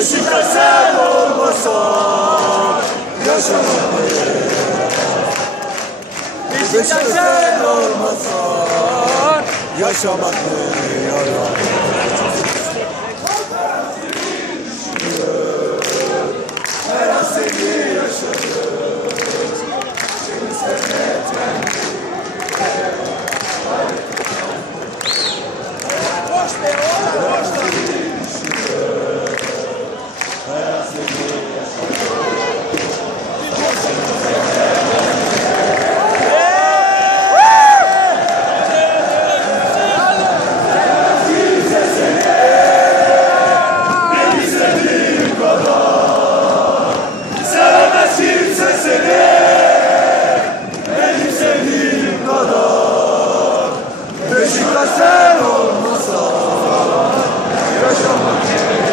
Beşiktaş sen olmasa yaşamayız. Beşiktaş sen olmasa yaşamak ne yarar? Her an seni. Seni sevmekten